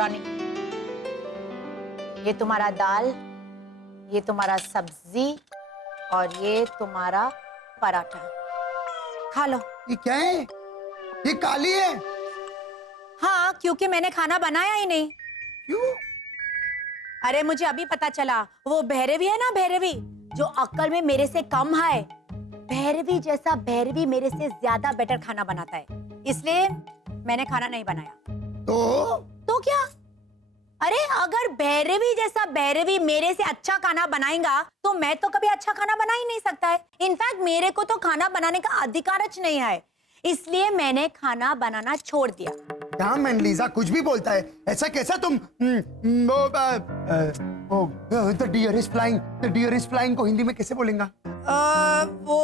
रानी, ये तुम्हारा दाल, ये तुम्हारा सब्जी और ये तुम्हारा पराठा, खा लो। ये क्या है? ये काली है। हाँ, क्योंकि मैंने खाना बनाया ही नहीं। क्यों? अरे मुझे अभी पता चला, वो भैरवी है ना, भैरवी जो अक्ल में मेरे से कम है, भैरवी जैसा भैरवी मेरे से ज्यादा बेटर खाना बनाता है, इसलिए मैंने खाना नहीं बनाया। तो क्या? अरे अगर भैरवी जैसा भैरवी मेरे से अच्छा खाना बनाएगा तो मैं तो कभी अच्छा खाना बना ही नहीं सकता है। इनफैक्ट मेरे को तो खाना बनाने का अधिकार नहीं है, इसलिए मैंने खाना बनाना छोड़ दिया। क्या मैन लीजा कुछ भी बोलता है, ऐसा कैसा तुम the deer is flying, the deer is flying को हिंदी में कैसे बोलेंगा? वो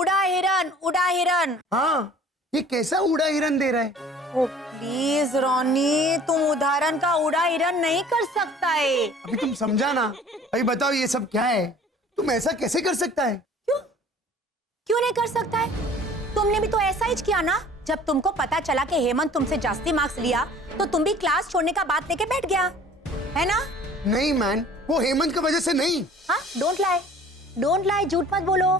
उड़ा हिरन, उड़ा हिरन। हाँ, ये कैसा उड़ा हिरन दे रहा है? ओ प्लीज रॉनी, तुम उदाहरण का उड़ा हिरन नहीं कर सकता है। अभी तुम समझा ना। अभी बताओ ये सब क्या है? तुम ऐसा कैसे कर सकता है? क्यों नहीं कर सकता है? तुमने भी तो ऐसा ही किया ना, जब तुमको पता चला कि हेमंत तुमसे जास्ती मार्क्स लिया तो तुम भी क्लास छोड़ने का बात लेके बैठ गया, है ना? नहीं मैन, वो हेमंत की वजह से नहीं। हाँ, डोंट लाई, झूठ मत बोलो।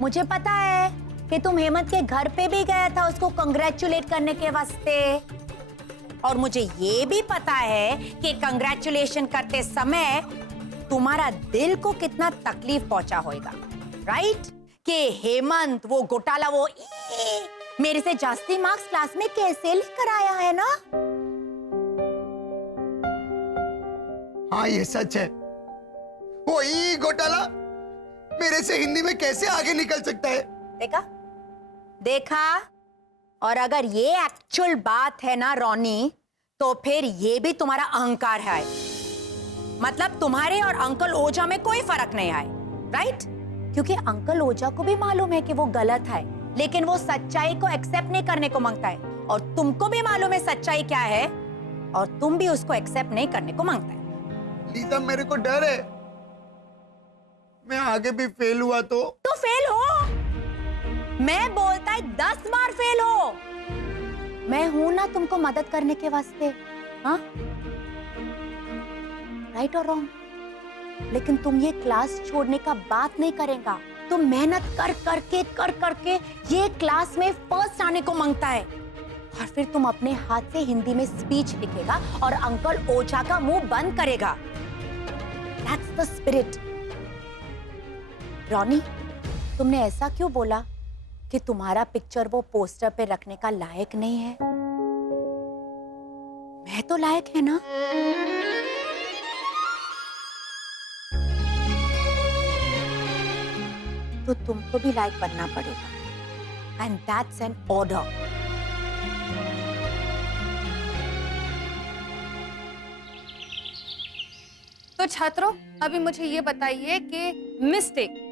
मुझे पता है कि तुम हेमंत के घर पे भी गया था उसको कंग्रेचुलेट करने के वास्ते, और मुझे ये भी पता है कि कंग्रेचुलेशन करते समय तुम्हारा दिल को कितना तकलीफ पहुंचा होगा, राइट? कि हेमंत वो घोटाला, वो मेरे से जास्ती मार्क्स क्लास में कैसे लेकर आया, है ना? हाँ ये सच है। वो घोटाला मेरे से हिंदी में कैसे आगे निकल सकता है? देखा? और अगर ये एक्चुअल बात है ना रॉनी, तो फिर ये भी तुम्हारा अहंकार है। मतलब तुम्हारे और अंकल ओझा में कोई फर्क नहीं है, राइट? क्योंकि अंकल ओझा को भी मालूम है कि वो गलत है, लेकिन वो सच्चाई को एक्सेप्ट नहीं करने को मांगता है, और तुमको भी मालूम है सच्चाई क्या है, और तुम भी उसको एक्सेप्ट नहीं करने को मांगता है। लीजा मेरे को डर है, मैं आगे भी फेल हुआ तो फेल हो। मैं बोलता है 10 बार फेल हो, मैं हूं ना तुमको मदद करने के वास्ते, हाँ? राइट और रॉन्ग? लेकिन तुम ये क्लास छोड़ने का बात नहीं करेगा, तुम मेहनत कर करके ये क्लास में फर्स्ट आने को मांगता है, और फिर तुम अपने हाथ से हिंदी में स्पीच लिखेगा और अंकल ओझा का मुंह बंद करेगा। That's the spirit. रॉनी, तुमने ऐसा क्यों बोला कि तुम्हारा पिक्चर वो पोस्टर पे रखने का लायक नहीं है? मैं तो लायक है ना? तो तुमको भी लायक बनना पड़ेगा, एंड दैट्स एन ऑर्डर। तो छात्रों, अभी मुझे ये बताइए कि मिस्टेक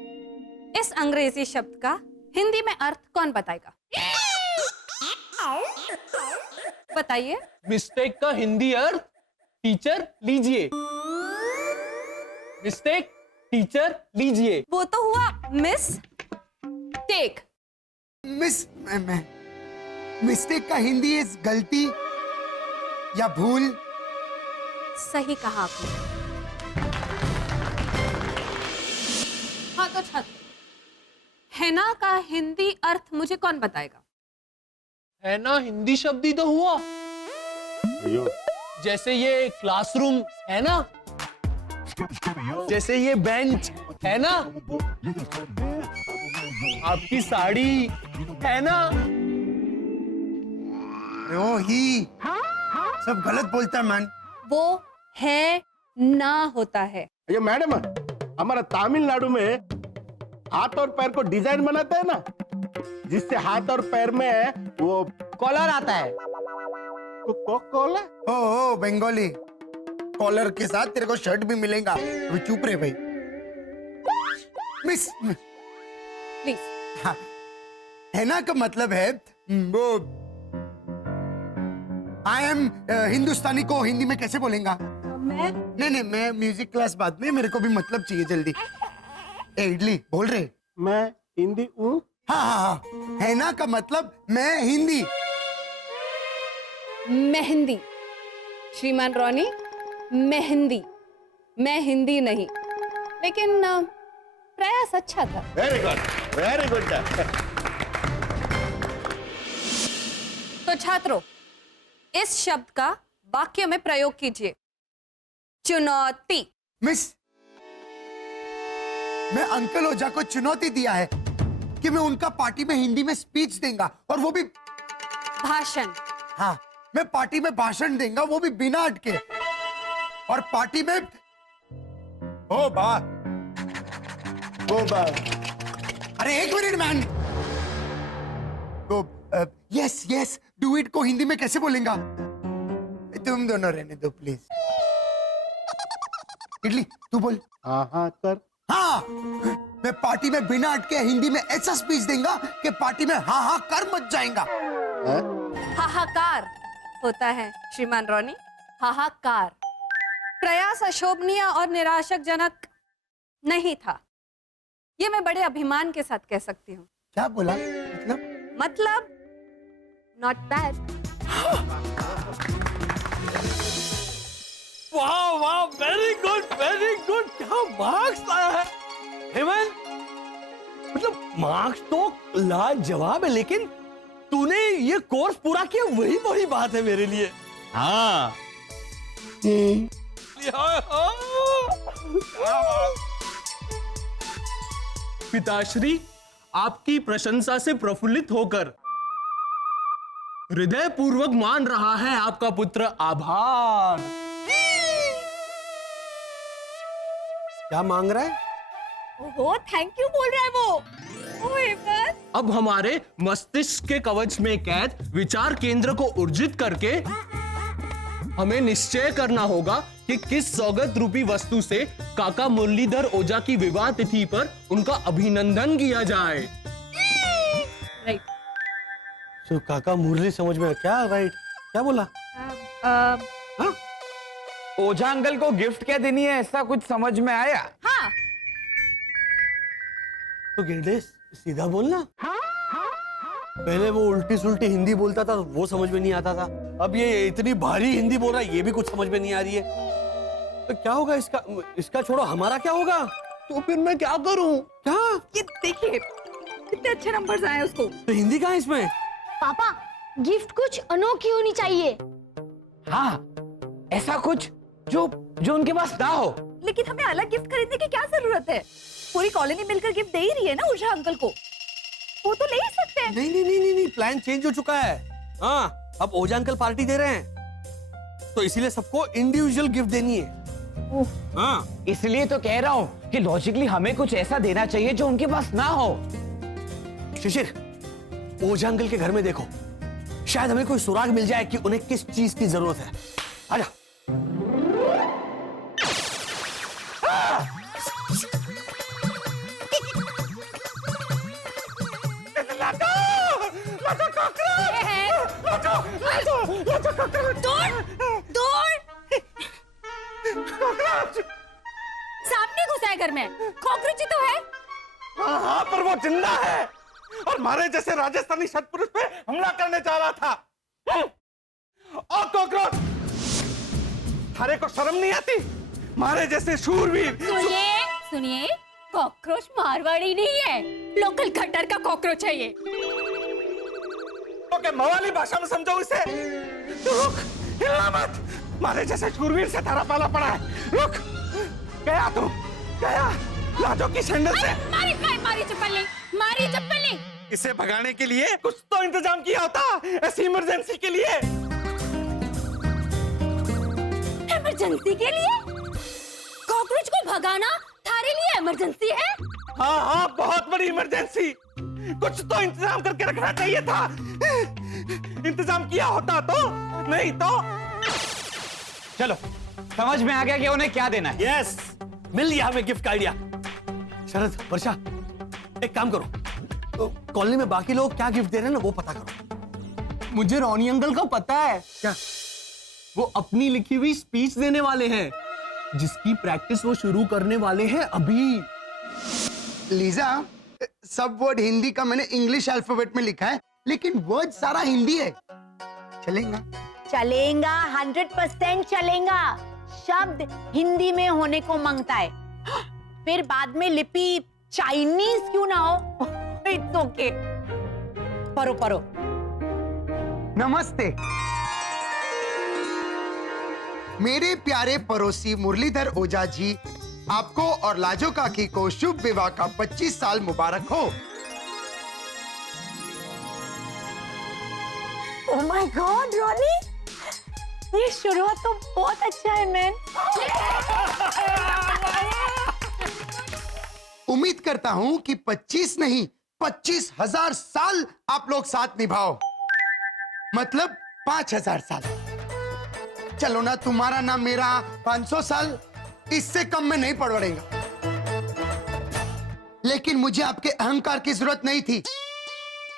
इस अंग्रेजी शब्द का हिंदी में अर्थ कौन बताएगा? बताइए। मिस्टेक का हिंदी अर्थ टीचर लीजिए। मिस्टेक टीचर लीजिए। वो तो हुआ मिस टेक। मिस्टेक का हिंदी इज गलती या भूल। सही कहा आपने। हाँ तो छात्र, हैना का हिंदी अर्थ मुझे कौन बताएगा? है ना, हिंदी शब्द ही तो हुआ। जैसे ये क्लासरूम है ना, जैसे ये बेंच है ना, आपकी साड़ी है ना। ओ ही सब गलत बोलता है मैन। वो है ना होता है। ये मैडम, हमारा तमिलनाडु में हाथ और पैर को डिजाइन बनाते हैं ना, जिससे हाथ और पैर में वो कॉलर आता है। कॉलर? ओ बंगाली कॉलर के साथ तेरे को शर्ट भी मिलेगा। अभी चुप रहे भाई। Miss please. हाँ, है ना का मतलब है वो आई एम हिंदुस्तानी को हिंदी में कैसे बोलेगा? नहीं, मैं म्यूजिक क्लास बाद में, मेरे को भी मतलब चाहिए जल्दी। ए इडली बोल रहे। मैं हिंदी हूँ। हाँ, है ना का मतलब मैं हिंदी। मेहंदी। श्रीमान रॉनी, मेहंदी, मैं हिंदी नहीं, लेकिन प्रयास अच्छा था। Very good, very good. तो छात्रों, इस शब्द का वाक्य में प्रयोग कीजिए। चुनौती। मिस, मैं अंकल ओझा को चुनौती दिया है कि मैं उनका पार्टी में हिंदी में स्पीच देंगा, और वो भी भाषण। हाँ, मैं पार्टी में भाषण देंगा, वो भी बिना अटके, और पार्टी में ओ बात अरे एक मिनट मैन। तो यस यस डू इट को हिंदी में कैसे बोलेंगा? तुम दोनों रहने दो प्लीज। इडली तू बोल। हाँ कर। हाँ, मैं पार्टी में बिना अटके हिंदी में ऐसा स्पीच देंगा कि पार्टी में हाँ हाँ कर मच जाएगा। हाहाकार होता है श्रीमान रॉनी, हाहाकार। प्रयास अशोभनीय और निराशकजनक नहीं था, ये मैं बड़े अभिमान के साथ कह सकती हूँ। क्या बोला? मतलब नॉट बैड। वाह वाह, वेरी गुड वेरी गुड। क्या मार्क्स लाया है हेमंत, मतलब मार्क्स तो लाजवाब है, लेकिन तूने ये कोर्स पूरा किया वही बड़ी बात है मेरे लिए। हाँ पिताश्री, आपकी प्रशंसा से प्रफुल्लित होकर हृदय पूर्वक मान रहा है आपका पुत्र आभार। क्या मांग रहा है? ओहो, थैंक यू बोल रहा है वो। ओए बस। अब हमारे मस्तिष्क के कवच में कैद विचार केंद्र को ऊर्जित करके हमें निश्चय करना होगा कि किस सौगत रूपी वस्तु से काका मुरलीधर ओझा की विवाह तिथि पर उनका अभिनंदन किया जाए। राइट। तो काका मुरली समझ में क्या? राइट, क्या बोला? हाँ? ओझा अंकल को गिफ्ट क्या देनी है, ऐसा कुछ समझ में आया? हाँ। तो गेंडे सीधा बोलना। पहले वो उल्टी सुल्टी हिंदी बोलता था, वो समझ में नहीं आता था। अब ये इतनी भारी हिंदी बोल रहा है, ये भी कुछ समझ में नहीं आ रही है। तो क्या होगा इसका? इसका छोड़ो, हमारा क्या होगा? तो फिर मैं क्या करूं? क्या? ये देखिए कितने अच्छे नंबर्स आए उसको। तो हिंदी कहाँ है इसमें? पापा, गिफ्ट कुछ अनोखी होनी चाहिए। हाँ, ऐसा कुछ जो जो उनके पास ना हो। लेकिन हमें अलग गिफ्ट खरीदने की क्या जरूरत है? पूरी कॉलोनी मिलकर गिफ्ट दे ही रही है ना ओझा अंकल को, वो तो ले ही सकते हैं। नहीं नहीं नहीं नहीं नहीं, प्लान चेंज हो चुका है। हाँ, अब ओझा अंकल पार्टी दे रहे हैं, तो इसीलिए सबको इंडिविजुअल गिफ्ट देनी है। हाँ, इसलिए तो कह रहा हूँ कि लॉजिकली हमें कुछ ऐसा देना चाहिए जो उनके पास ना हो। शिशिर, ओझा अंकल के घर में देखो, शायद हमें कोई सुराग मिल जाए कि उन्हें किस चीज की जरूरत है। आजा। सांप नहीं घुसा है घर में, कॉकरोच ही तो है। हाँ, पर वो जिंदा है और मारे जैसे राजस्थानी सतपुरुष पे हमला करने जा रहा था। और कॉकरोच, थारे को शर्म नहीं आती? मारे जैसे शूरवीर। सुनिए सुनिए, कॉकरोच मारवाड़ी नहीं है, लोकल खट्टर का कॉकरोच है ये। तो क्या मवाली भाषा में समझो इसे? तो रुक, हिलना मत। मारे जैसे शूरवीर से थारा पाला पड़ा है। रुक, गया तू, गया लाजो की सैंडल से। मारी चप्पल नहीं, मारी चप्पल नहीं। इसे भगाने के लिए कुछ तो इंतजाम किया होता, ऐसी इमरजेंसी के लिए। इमरजेंसी के लिए? कॉकरोच को भगाना थारे लिए इमरजेंसी है? हाँ हाँ, बहुत बड़ी इमरजेंसी। कुछ तो इंतजाम करके रखना चाहिए था। इंतजाम किया होता तो, नहीं तो। चलो, समझ में आ गया कि उन्हें क्या देना है। यस, मिल गया हमें गिफ्ट का आइडिया। शरद, वर्षा, एक काम करो, तो कॉलोनी में बाकी लोग क्या गिफ्ट दे रहे हैं ना, वो पता करो। मुझे रॉनी अंकल का पता है। क्या? वो अपनी लिखी हुई स्पीच देने वाले हैं, जिसकी प्रैक्टिस वो शुरू करने वाले हैं अभी। लीजा, सब वर्ड हिंदी का मैंने इंग्लिश अल्फाबेट में लिखा है, लेकिन वर्ड सारा हिंदी है। चलेगा? चलेगा, 100% चलेगा। शब्द हिंदी में होने को मांगता है, फिर बाद में लिपि चाइनीज क्यों ना हो। It's okay. पढ़ो पढ़ो। नमस्ते। मेरे प्यारे पड़ोसी मुरलीधर ओझा जी, आपको और लाजो काकी को शुभ विवाह का 25 साल मुबारक हो। ओह माय गॉड रॉनी, ये शुरुआत तो बहुत अच्छा है मैन। उम्मीद करता हूं कि 25 नहीं 25,000 साल आप लोग साथ निभाओ, मतलब 5,000 साल। चलो ना, तुम्हारा ना मेरा 500 साल, इससे कम में नहीं पड़ेगा। लेकिन मुझे आपके अहंकार की जरूरत नहीं थी।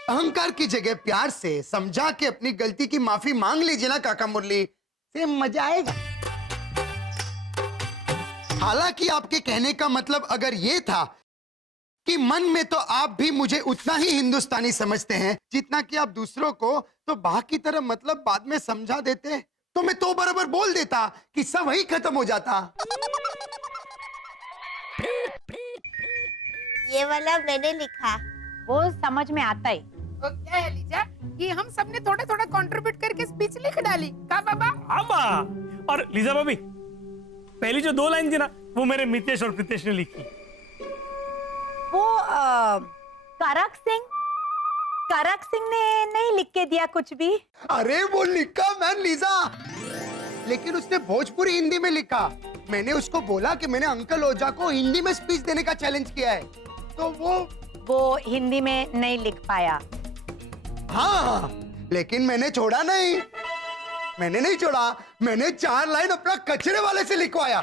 अहंकार की जगह प्यार से समझा के अपनी गलती की माफी मांग लीजिए ना काका मुरली, से मजा आएगा। हालांकि आपके कहने का मतलब अगर ये था कि मन में तो आप भी मुझे उतना ही हिंदुस्तानी समझते हैं जितना कि आप दूसरों को, तो बाकी तरह मतलब बाद में समझा देते तो मैं तो बराबर बोल देता कि सब वही खत्म हो जाता। ये वाला मैंने लिखा। वो समझ में आता है। तो क्या है लीजा कि हम सबने थोड़ा थोड़ा कंट्रीब्यूट करके स्पीच लिख डाली का बाबा। आमा और लीजा भाभी, पहली जो 2 लाइन थी ना, वो मेरे मितेश और प्रीतेश ने लिखी। वो करक सिंह ने नहीं लिख के दिया कुछ भी। अरे वो लिखा मैन लीजा, लेकिन उसने भोजपुरी हिंदी में लिखा। मैंने उसको बोला कि मैंने अंकल ओझा को हिंदी में स्पीच देने का चैलेंज किया है, तो वो हिंदी में नहीं लिख पाया। हाँ, लेकिन मैंने छोड़ा नहीं। मैंने नहीं छोड़ा, मैंने 4 लाइन अपना कचरे वाले से लिखवाया।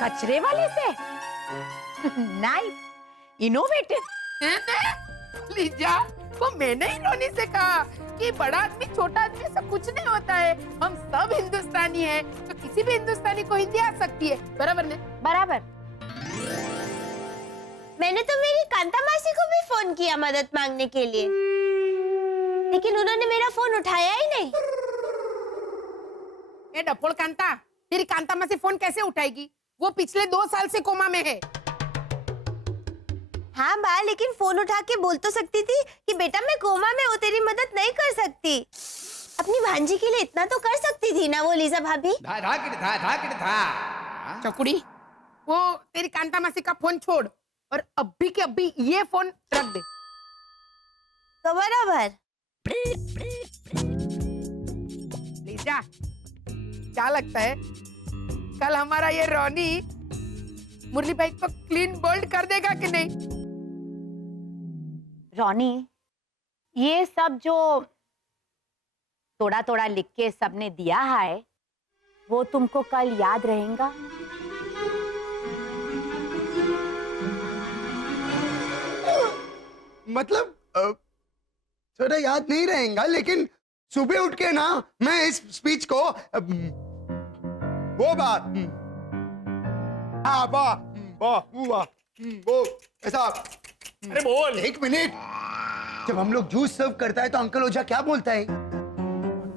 कचरे वाले से? Nice, innovative. लीजा, वो मैंने ही रोनी से कहा कि बड़ा आदमी छोटा आदमी सब कुछ नहीं होता है, हम सब हिंदुस्तानी हैं, तो किसी भी हिंदुस्तानी को हिंदी आ सकती है। बराबर ने? बराबर। मैंने तो मेरी कांता मासी को भी फोन किया मदद मांगने के लिए, लेकिन उन्होंने मेरा फोन उठाया ही नहीं। ये डपोल कांता, तेरी कांता मासी फोन कैसे उठाएगी? वो पिछले 2 साल से कोमा में है। हाँ बा, लेकिन फोन उठा के बोल तो सकती थी कि बेटा मैं कोमा में हूँ, तेरी मदद नहीं कर सकती। अपनी भांजी के लिए इतना तो कर सकती थी ना वो लीजा भाभी। चकुड़ी, वो तेरी कांता मासी का फोन छोड़ और अभी के अभी ये फोन रख दे। तो बराबर। लीजा, क्या लगता है कल हमारा ये रोनी मुरली भाई को क्लीन बोल्ड कर देगा कि नहीं? रॉनी, ये सब जो थोड़ा थोड़ा लिख के सबने दिया है, वो तुमको कल याद रहेगा? मतलब थोड़ा याद नहीं रहेगा, लेकिन सुबह उठ के ना मैं इस स्पीच को वो बात वो ऐसा। अरे बोल। 1 मिनट, जब हम लोग जूस सर्व करता है तो अंकल ओझा क्या बोलता है?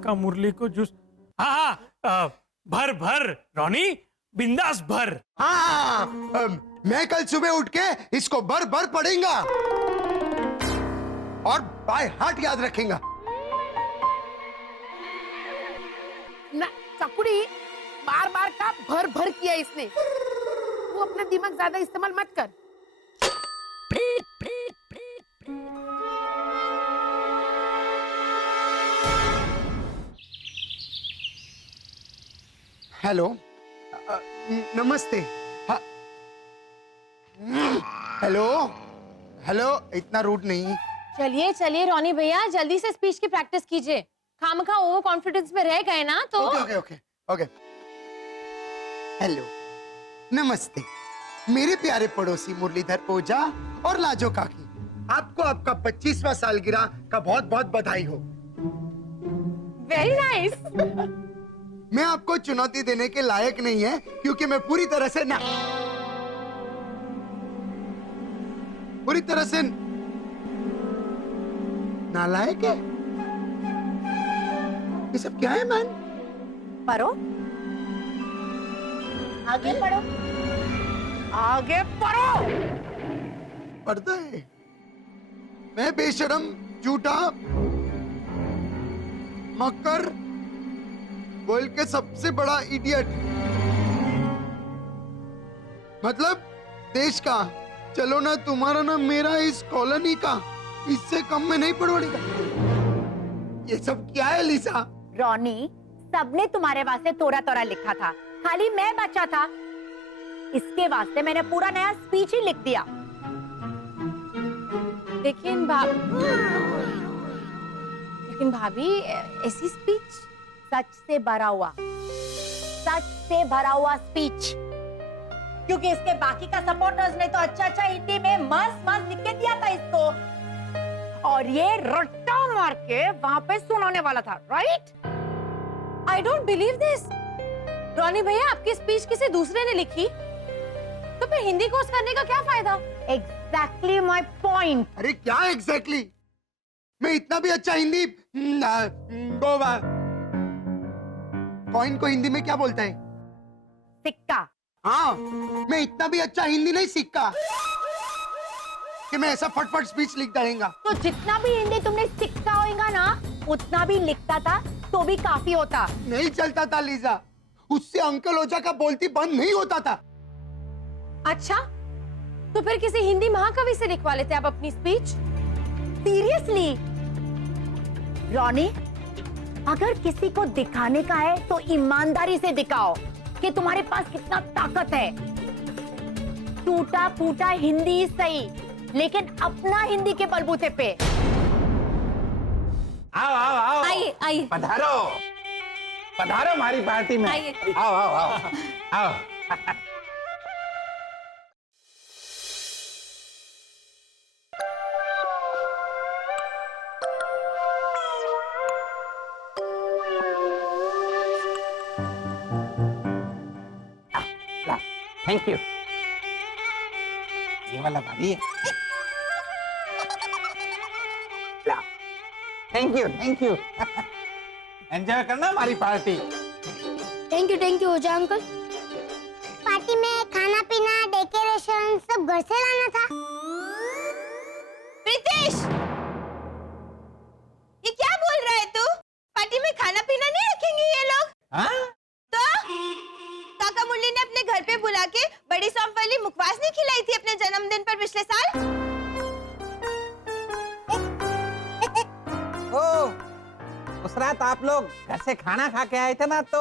का मुरली को जूस। हाँ, भर भर रोनी, बिंदास भर। हाँ, मैं कल सुबह उठ के इसको भर भर पढ़ेगा और बाय हार्ट याद रखेगा। ना चकुड़ी, बार बार का भर भर किया इसने। वो अपना दिमाग ज्यादा इस्तेमाल मत कर। हेलो, नमस्ते। हेलो हेलो, इतना रूड नहीं। चलिए चलिए रोनी भैया, जल्दी से स्पीच की प्रैक्टिस कीजिए। खामखा ओवर कॉन्फिडेंस में रह गए ना तो। Okay okay okay okay. Hello, नमस्ते मेरे प्यारे पड़ोसी मुरलीधर ओझा और लाजो काकी, आपको आपका 25वां सालगिरह का बहुत बहुत बधाई हो। Very nice. मैं आपको चुनौती देने के लायक नहीं है क्योंकि मैं पूरी तरह से नालायक है। ये सब क्या है मैन? पढ़ो, आगे पढ़ो, आगे पढ़ो। पढ़ता है। मैं बेशरम, झूठा, मक्कर, वर्ल्ड के सबसे बड़ा इडियट, मतलब देश का, चलो ना तुम्हारा ना मेरा, इस कॉलोनी का, इससे कम में नहीं पढ़ोड़ेगा। ये सब क्या है लिसा? रॉनी, सबने तुम्हारे वास्ते तोरा तोरा लिखा था, खाली मैं बचा था। इसके वास्ते मैंने पूरा नया स्पीच ही लिख दिया। लेकिन भाभी ऐसी स्पीच सच से भरा हुआ, सच से भरा हुआ स्पीच, क्योंकि इसके बाकी का सपोर्टर्स ने तो अच्छा अच्छा हिंदी में मस्त मस्त लिख के दिया था इसको, और ये रट्टा मार के वहां पे सुनाने वाला था, right? I don't believe this. Ronnie भैया, आपकी स्पीच किसी दूसरे ने लिखी, तो फिर हिंदी कोर्स करने का क्या फायदा? Exactly my point. अरे क्या एग्जैक्टली? मैं इतना भी अच्छा हिंदी, कॉइन को हिंदी में क्या बोलता है? सिक्का। हाँ, मैं इतना भी अच्छा हिंदी नहीं सीखा कि मैं ऐसा फटफट स्पीच लिख डालेगा। तो जितना भी हिंदी तुमने सीखा होगा ना, उतना भी लिखता था तो भी काफी होता। नहीं चलता था लीजा, उससे अंकल ओझा का बोलती बंद नहीं होता था। अच्छा, तो फिर किसी हिंदी महाकवि से लिखवा लेते आप अपनी स्पीच? सीरियसली रॉनी, अगर किसी को दिखाने का है तो ईमानदारी से दिखाओ कि तुम्हारे पास कितना ताकत है। टूटा फूटा हिंदी सही, लेकिन अपना हिंदी के बलबूते पे। आओ आओ आओ, आइए आइए पधारो पधारो हमारी पार्टी में। आइए। आओ आओ आओ आओ। Thank you. ये वाला भाभी है। थैंक यू एंजॉय करना हमारी party. Thank you Ojha uncle. Party में खाना पीना, डेकोरेशन सब घर से लाना था। प्रीतेश, ये क्या बोल रहा है तू? पार्टी में खाना पीना नहीं रखेंगे ये लोग? हाँ? तो काका मुरली ने अपने घर पे बुला के बड़ी सौंफ वाली मुखवास नहीं खिलाई थी अपने जन्मदिन पर पिछले साल? उस रात आप लोग घर से खाना खा के आए थे ना, तो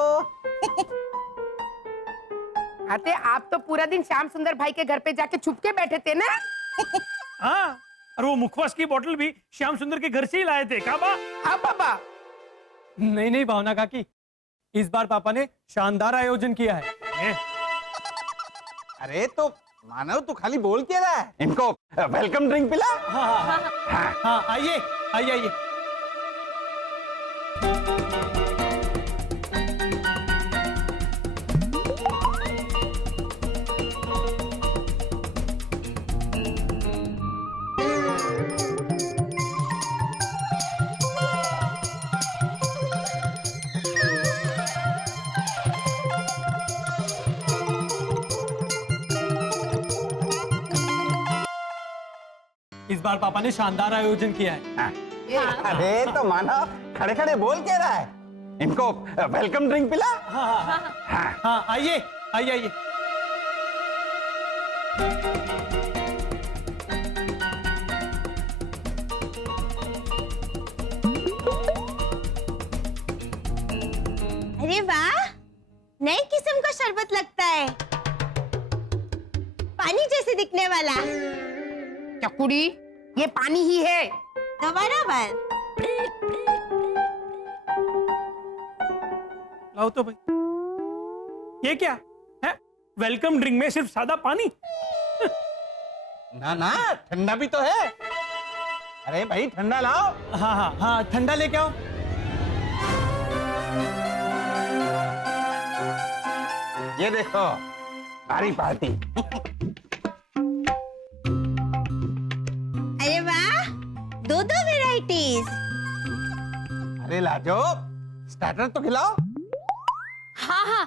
आते आप तो पूरा दिन श्याम सुंदर भाई के घर पे जाके छुप के बैठे थे ना? हाँ, और वो मुखवास की बोतल भी श्याम सुंदर के घर से ही लाए थे। काबा? हाँ पापा। नहीं भावना काकी, इस बार पापा ने शानदार आयोजन किया है। अरे तो मानव तो खाली बोल के रहा है। इनको वेलकम ड्रिंक पिला। हाँ, आइए आइए आइए। इस बार पापा ने शानदार आयोजन किया है। अरे तो मानव खड़े खड़े बोल के रहा है। इनको वेलकम ड्रिंक पिला। हाँ, आइए आइए आइए। अरे वाह, नई किस्म का शरबत लगता है, पानी जैसे दिखने वाला। चकुड़ी, ये पानी ही है। तो बराबर। लाओ तो भाई, ये क्या है? वेलकम ड्रिंक में सिर्फ सादा पानी? ना ना, ठंडा भी तो है। अरे भाई ठंडा लाओ। हाँ, ठंडा लेके आओ। ये देखो हमारी पार्टी। अरे वाह, दो वैरायटीज। अरे लाजो, स्टार्टर तो खिलाओ। हाँ हाँ,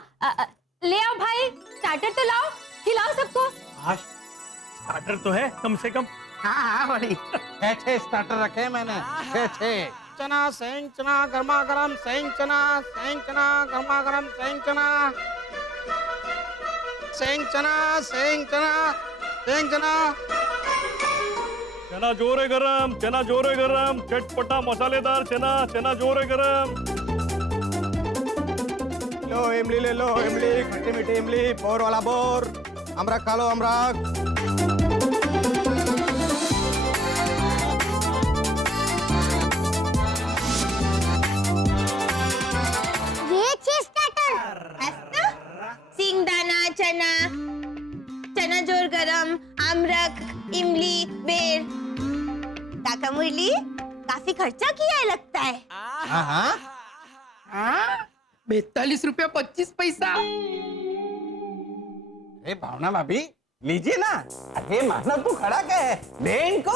ले आओ भाई, स्टार्टर तो लाओ, खिलाओ सबको। आज स्टार्टर तो है कम से कम। हाँ हाँ बड़ी, 6 स्टार्टर रखे हैं मैंने, 6। चना सेंग चना गर्मा गर्म सेंग चना गर्मा गर्म सेंग चना सेंग चना सेंग चना सेंग चना। चना जोरे गरम, चना जोरे गरम, चटपटा मसालेदार चना, चना जोरे गरम। लो इमली ले लो, इमली खट्टी मीठी इमली, बोर वाला बोर। अमरख खा लो अमरख। ये 6 स्टार्टर सिंगदाणा चना चना जोर गरम अमरख इमली बेर। काका मुरली काफी खर्चा किया है लगता है। हाँ हाँ, हाँ 42 रुपया 25 पैसा। अरे भावना भाभी लीजिए ना। अरे मानव तू खड़ा क्या है, दे इनको।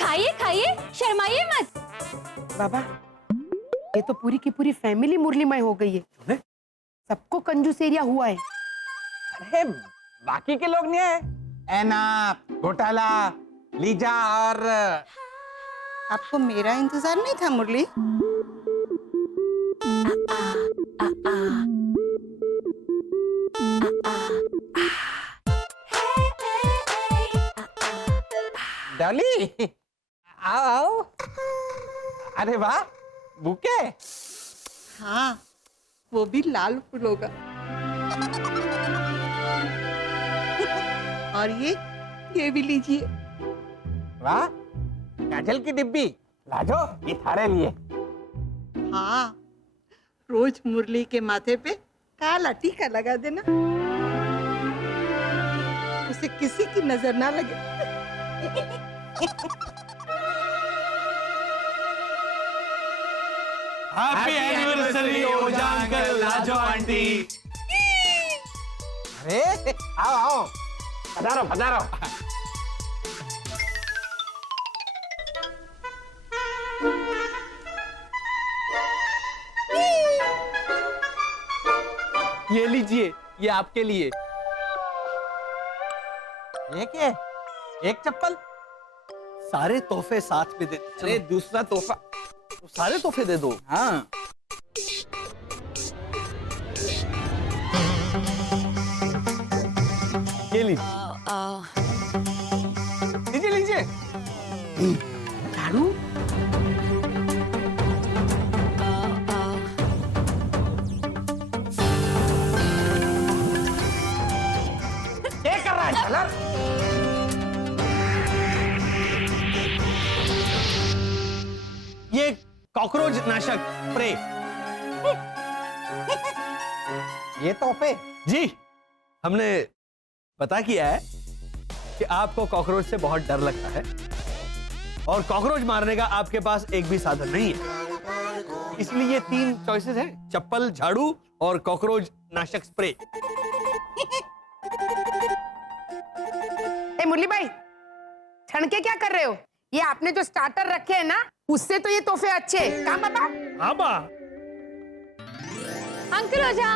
खाइए खाइए, शर्माइए मत। बाबा ये तो पूरी की पूरी फैमिली मुरलीमय हो गई है। सबको कंजूस एरिया हुआ है। अरे बाकी के लोग नहीं है, ऐना घोटाला लीजा और आपको मेरा इंतजार नहीं था मुरली? डॉली आओ आओ। अरे वाह बुके। हाँ वो भी लाल फूलों का। और ये भी लीजिए। वाह काजल की डिब्बी लाजो, ये थारे लिए। हाँ रोज मुरली के माथे पे काला टीका लगा देना, उसे किसी की नजर ना लगे। हैप्पी एनिवर्सरी ओजा अंकल, लाजो आंटी। अरे आओ आओ, पधारो पधारो। ये लीजिए, ये आपके लिए। ये क्या, एक चप्पल? सारे तोहफे साथ में दे। अरे दूसरा तोहफा। तो सारे तोहफे दे दो। हाँ ये लीजिए। लीजिए लीजिए। झाड़ू क्या कर रहा है झालर? ये कॉकरोच नाशक स्प्रे। ये तोहफे? जी हमने पता किया है कि आपको कॉकरोच से बहुत डर लगता है और कॉकरोच मारने का आपके पास एक भी साधन नहीं है, इसलिए ये 3 चॉइसेस हैं, चप्पल, झाड़ू और कॉकरोच नाशक स्प्रे। ए मुरली भाई, छण के क्या कर रहे हो? ये आपने जो स्टार्टर रखे हैं ना, उससे तो ये तोहफे अच्छे हैं। कहाँ पापा? हाँ बा। अंकल ओझा,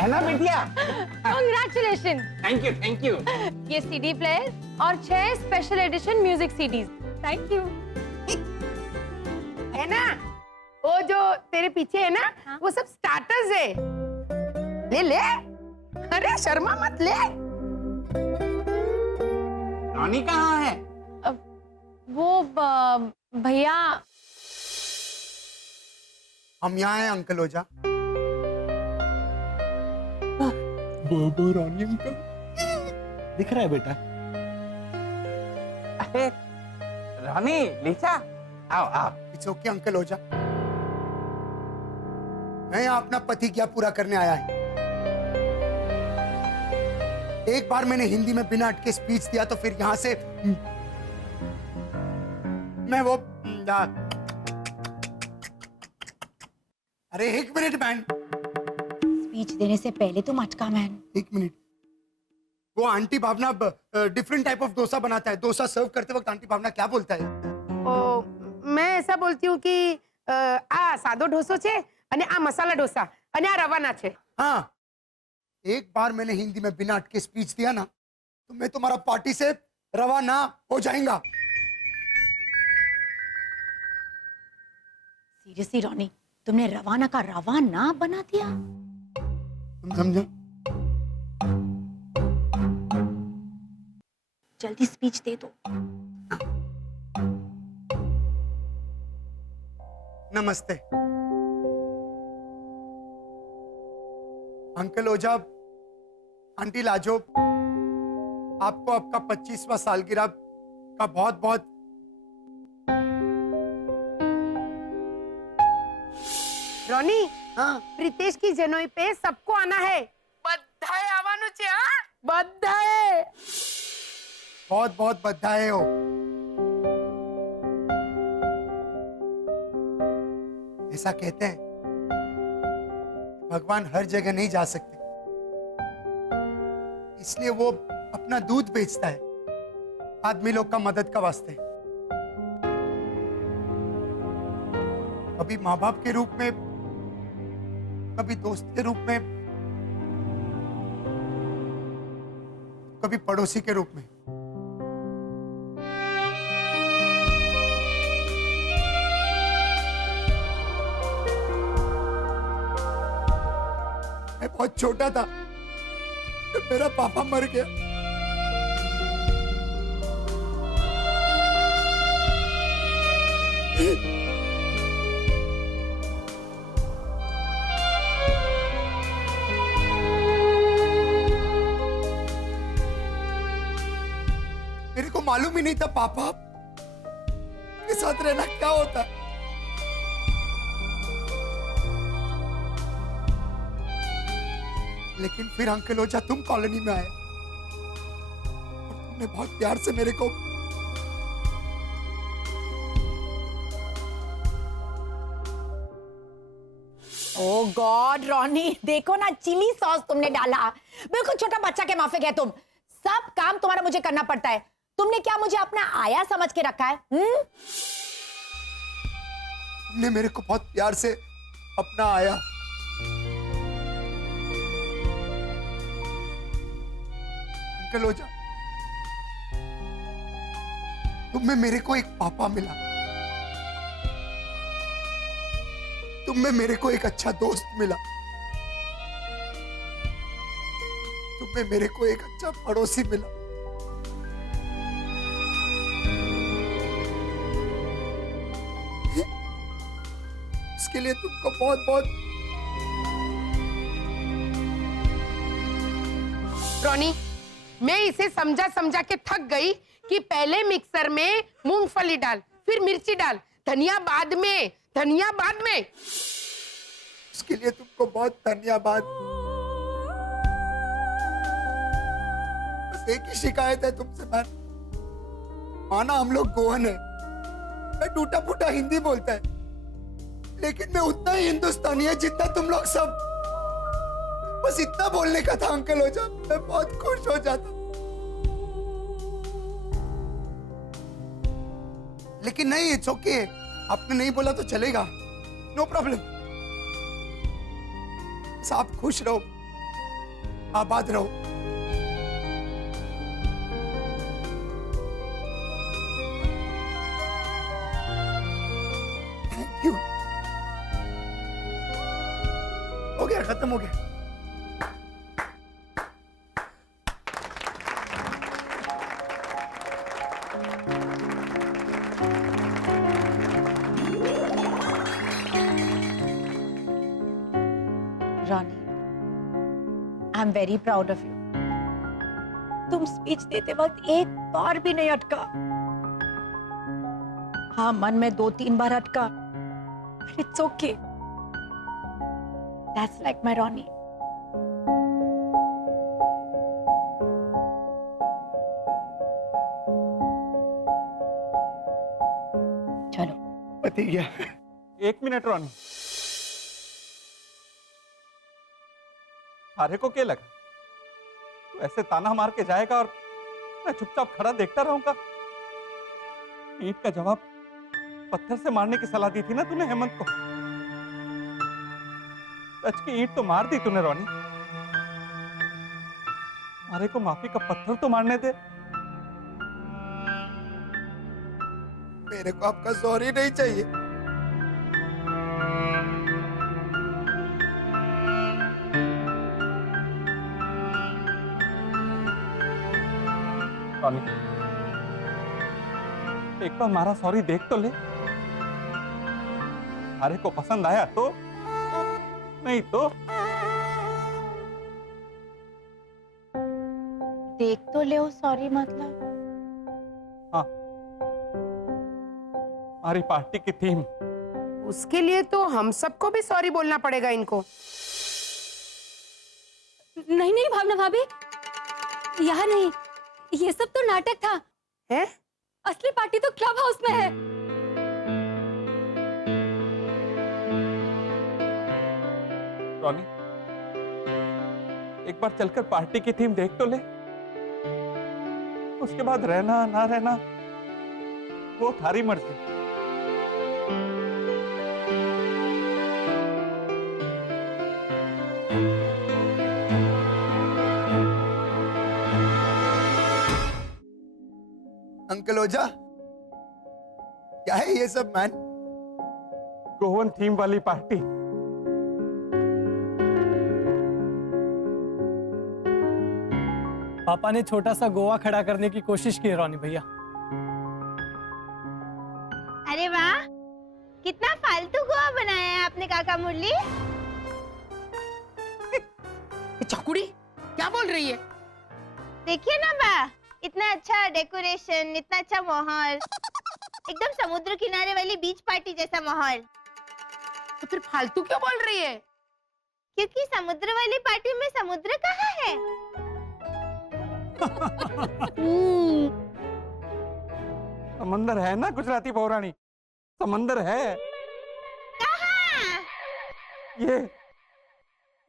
है ना बिटिया? कांग्रेचुलेशन। Thank you. ये सीडी प्लेयर और 6 special edition music CDs. Thank you. है ना, वो जो तेरे पीछे है ना, वो सब स्टार्टर्स है। ले ले, अरे शर्मा मत ले। रॉनी कहाँ है? वो भैया हम यहाँ हैं अंकल ओझा। दिख रहा है बेटा? अरे रॉनी लीजा आओ आओ। इट्स ओके अंकल ओझा, मैं यहाँ अपना प्रतिज्ञा पूरा करने आया है। एक बार मैंने हिंदी में बिना अटके स्पीच दिया तो फिर यहाँ से मैं वो अरे एक मिनट मैन, स्पीच देने से पहले तुम अटका मैन। एक मिनट, वो aunty Bhavna different type of dosa बनाता है। डोसा सर्व करते वक्त आंटी भावना क्या बोलता है? ओ, मैं ऐसा बोलती हूँ कि आ सादो ढोસો છે અને આ મસાલા ઢોસા અને આ રવાના છે। हाँ, एक बार मैंने हिंदी में बिना अटके स्पीच दिया ना तो मैं तुम्हारा पार्टी से रवाना हो जाएगा। सीरियसली रॉनी, तुमने रवाना का रवाना बना दिया। तुम समझो? जल्दी स्पीच दे दो। नमस्ते अंकल ओझा, आंटी लाजो, आपको आपका 25वां सालगिरह का बहुत बहुत રોની, हाँ, પ્રિતેશ की जनोई पे सबको आना है। બધાએ આવવાનું છે, હા? બધાએ। बहुत बहुत बधाई हो। ऐसा कहते हैं भगवान हर जगह नहीं जा सकते, इसलिए वो अपना दूध बेचता है आदमी लोग का मदद का वास्ते। कभी माँ बाप के रूप में, कभी दोस्त के रूप में, कभी पड़ोसी के रूप में। मैं बहुत छोटा था जब मेरा पापा मर गया। मेरे को मालूम ही नहीं था पापा के साथ रहना क्या होता है। लेकिन फिर अंकल ओझा तुम कॉलोनी में आए और तुमने बहुत प्यार से मेरे को ओ गॉड रॉनी, देखो ना चिली सॉस तुमने डाला। बिल्कुल छोटा बच्चा के माफिक है तुम। सब काम तुम्हारा मुझे करना पड़ता है। तुमने क्या मुझे अपना आया समझ के रखा है? तुमने मेरे को बहुत प्यार से अपना आया। अंकल ओझा, तुम में मेरे को एक पापा मिला, तुम में मेरे को एक अच्छा दोस्त मिला, तुम में मेरे को एक अच्छा पड़ोसी मिला। इसके लिए तुमको बहुत बहुत। रोनी, मैं इसे समझा समझा के थक गई कि पहले मिक्सर में मूंगफली डाल, फिर मिर्ची डाल, धनिया बाद में, धनिया बाद में। इसके लिए तुमको बहुत धन्यवाद। बस एक ही शिकायत है तुमसे मैन, माना हम लोग गोवन है, मैं टूटा फूटा हिंदी बोलता है, लेकिन मैं उतना ही हिंदुस्तानी है जितना तुम लोग सब। बस इतना बोलने का था अंकल ओझा, मैं बहुत खुश हो जाता। लेकिन नहीं, इट्स ओके, आपने नहीं बोला तो चलेगा, नो प्रॉब्लम। बस आप खुश रहो, आबाद रहो। Thank you. हो गया, खत्म हो गया। Ronnie, I am very proud of you. तुम स्पीच देते वक्त एक बार भी नहीं अटका। हाँ, मन में 2-3 बार अटका, but it's okay. That's like my Ronnie. चलो, पति गया। एक मिनट रोनी, थारे को क्या लगा तू ऐसे ताना मार के जाएगा और मैं चुपचाप खड़ा देखता रहूंगा? ईंट का जवाब पत्थर से मारने की सलाह दी थी ना तूने हेमंत को। सच की ईंट तो मार दी तूने रोनी, मारे को माफी का पत्थर तो मारने दे। मेरे को आपका सॉरी नहीं चाहिए। रोनी, एक बार हमारा सॉरी देख तो ले। अरे को पसंद आया तो, नहीं तो देख तो ले सॉरी मतलब। हाँ, हमारी पार्टी की थीम। उसके लिए तो हम सबको भी सॉरी बोलना पड़ेगा इनको। नहीं नहीं भावना भाभी, यहाँ नहीं, ये सब तो नाटक था। है? असली पार्टी तो क्लब हाउस में है। रोनी, एक बार चलकर पार्टी की थीम देख तो ले, उसके बाद रहना ना रहना वो थारी मर्जी। अंकल ओझा, क्या है ये सब मैन? गोवन थीम वाली पार्टी। पापा ने छोटा सा गोवा खड़ा करने की कोशिश की है रोनी भैया। अरे वाह, कितना फालतू गोवा बनाया है आपने काका मुरली। ये चकुड़ी क्या बोल रही है? देखिए ना बा, इतना अच्छा डेकोरेशन, इतना अच्छा माहौल, एकदम समुद्र किनारे वाली बीच पार्टी जैसा माहौल। तो फिर फालतू क्यों बोल रही है? क्योंकि समुद्र वाली पार्टी में समुद्र कहाँ है? समंदर है ना गुजराती पौराणी, समंदर है। कहाँ? ये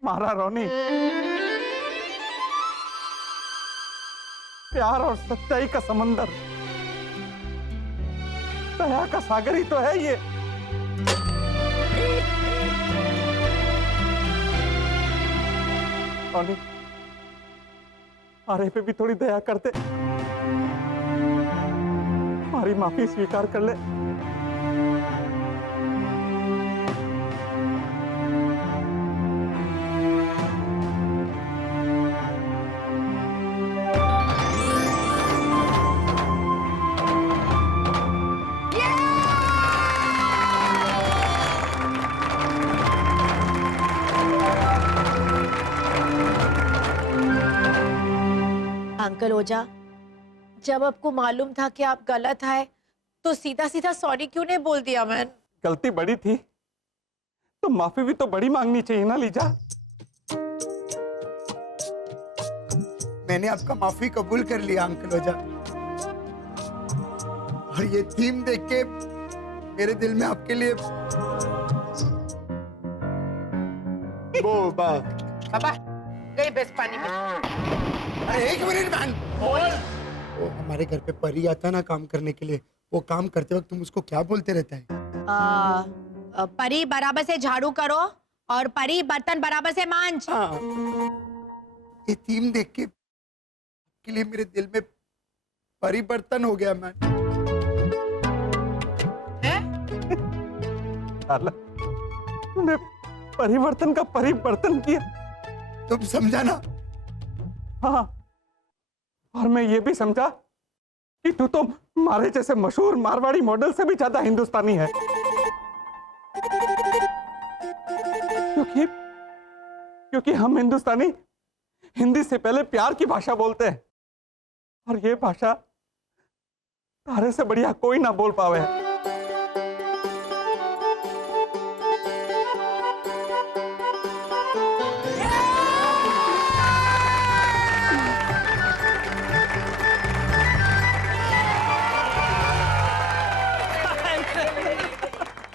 मारा रोनी, प्यार और सच्चाई का समंदर, दया का सागर ही तो है ये। रोनी, हमारे पे भी थोड़ी दया करते, हमारी माफी स्वीकार कर ले। अंकल ओझा, जब आपको मालूम था कि आप गलत है तो सीधा सीधा सॉरी क्यों नहीं बोल दिया? मैंने गलती बड़ी थी तो माफी भी तो बड़ी मांगनी चाहिए ना लीजा। मैंने आपका माफी कबूल कर लिया अंकल ओझा, और ये थीम देख के मेरे दिल में आपके लिए वो बाबा गई बेस पानी में। अरे एक मिनट मैन, वो हमारे घर पे परी आता ना काम करने के लिए, वो काम करते वक्त तुम उसको क्या बोलते रहता है? परी बराबर से झाड़ू करो और परी बर्तन बराबर से मांज। हाँ, ये थीम देख के लिए मेरे दिल में परिवर्तन हो गया मैन। तूने परिवर्तन का परिवर्तन किया, तुम समझा ना? हाँ, और मैं ये भी समझा कि तू तो हमारे जैसे मशहूर मारवाड़ी मॉडल से भी ज्यादा हिंदुस्तानी है, क्योंकि हम हिंदुस्तानी हिंदी से पहले प्यार की भाषा बोलते हैं, और ये भाषा तारे से बढ़िया कोई ना बोल पावे।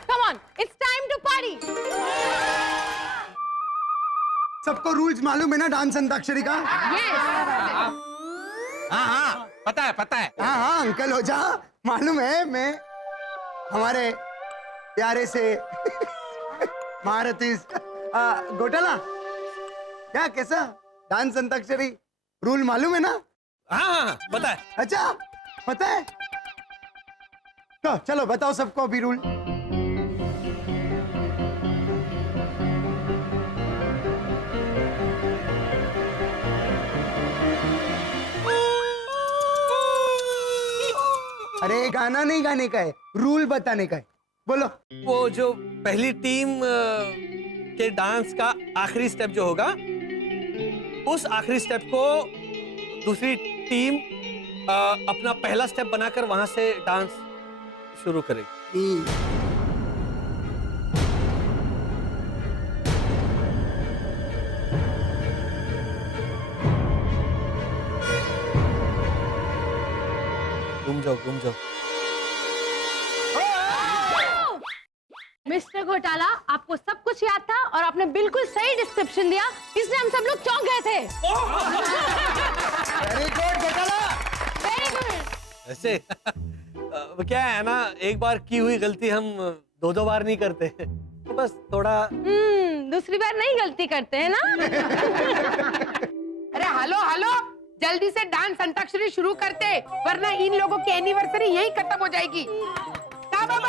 Come on, it's time to party. सबको रूल्स मालूम है ना डांस अंताक्षरी का? हाँ हाँ पता है पता है। हाँ हाँ अंकल हो जा, मालूम है। मैं हमारे प्यारे से महारथी घोटाला क्या कैसा डांस अंताक्षरी रूल मालूम है ना? हाँ हाँ पता है। अच्छा पता है, तो चलो बताओ सबको अभी रूल। अरे गाना नहीं गाने का है, रूल बताने का है, बोलो। वो जो पहली टीम के डांस का आखिरी स्टेप जो होगा, उस आखिरी स्टेप को दूसरी टीम अपना पहला स्टेप बनाकर वहां से डांस शुरू करेगी। घूम जाओ घूम जाओ। मिस्टर घोटाला, आपको सब कुछ याद था और आपने बिल्कुल सही डिस्क्रिप्शन दिया, इसलिए हम सब लोग चौंक गए थे। वेरी गुड घोटाला। Very good. ऐसे क्या है ना, एक बार की हुई गलती हम दो बार नहीं करते, तो बस थोड़ा दूसरी बार नहीं गलती करते हैं ना। अरे हेलो हेलो, जल्दी से डांस अंताक्षरी शुरू करते, वरना इन लोगों की एनिवर्सरी यही खत्म हो जाएगी। का बाबा?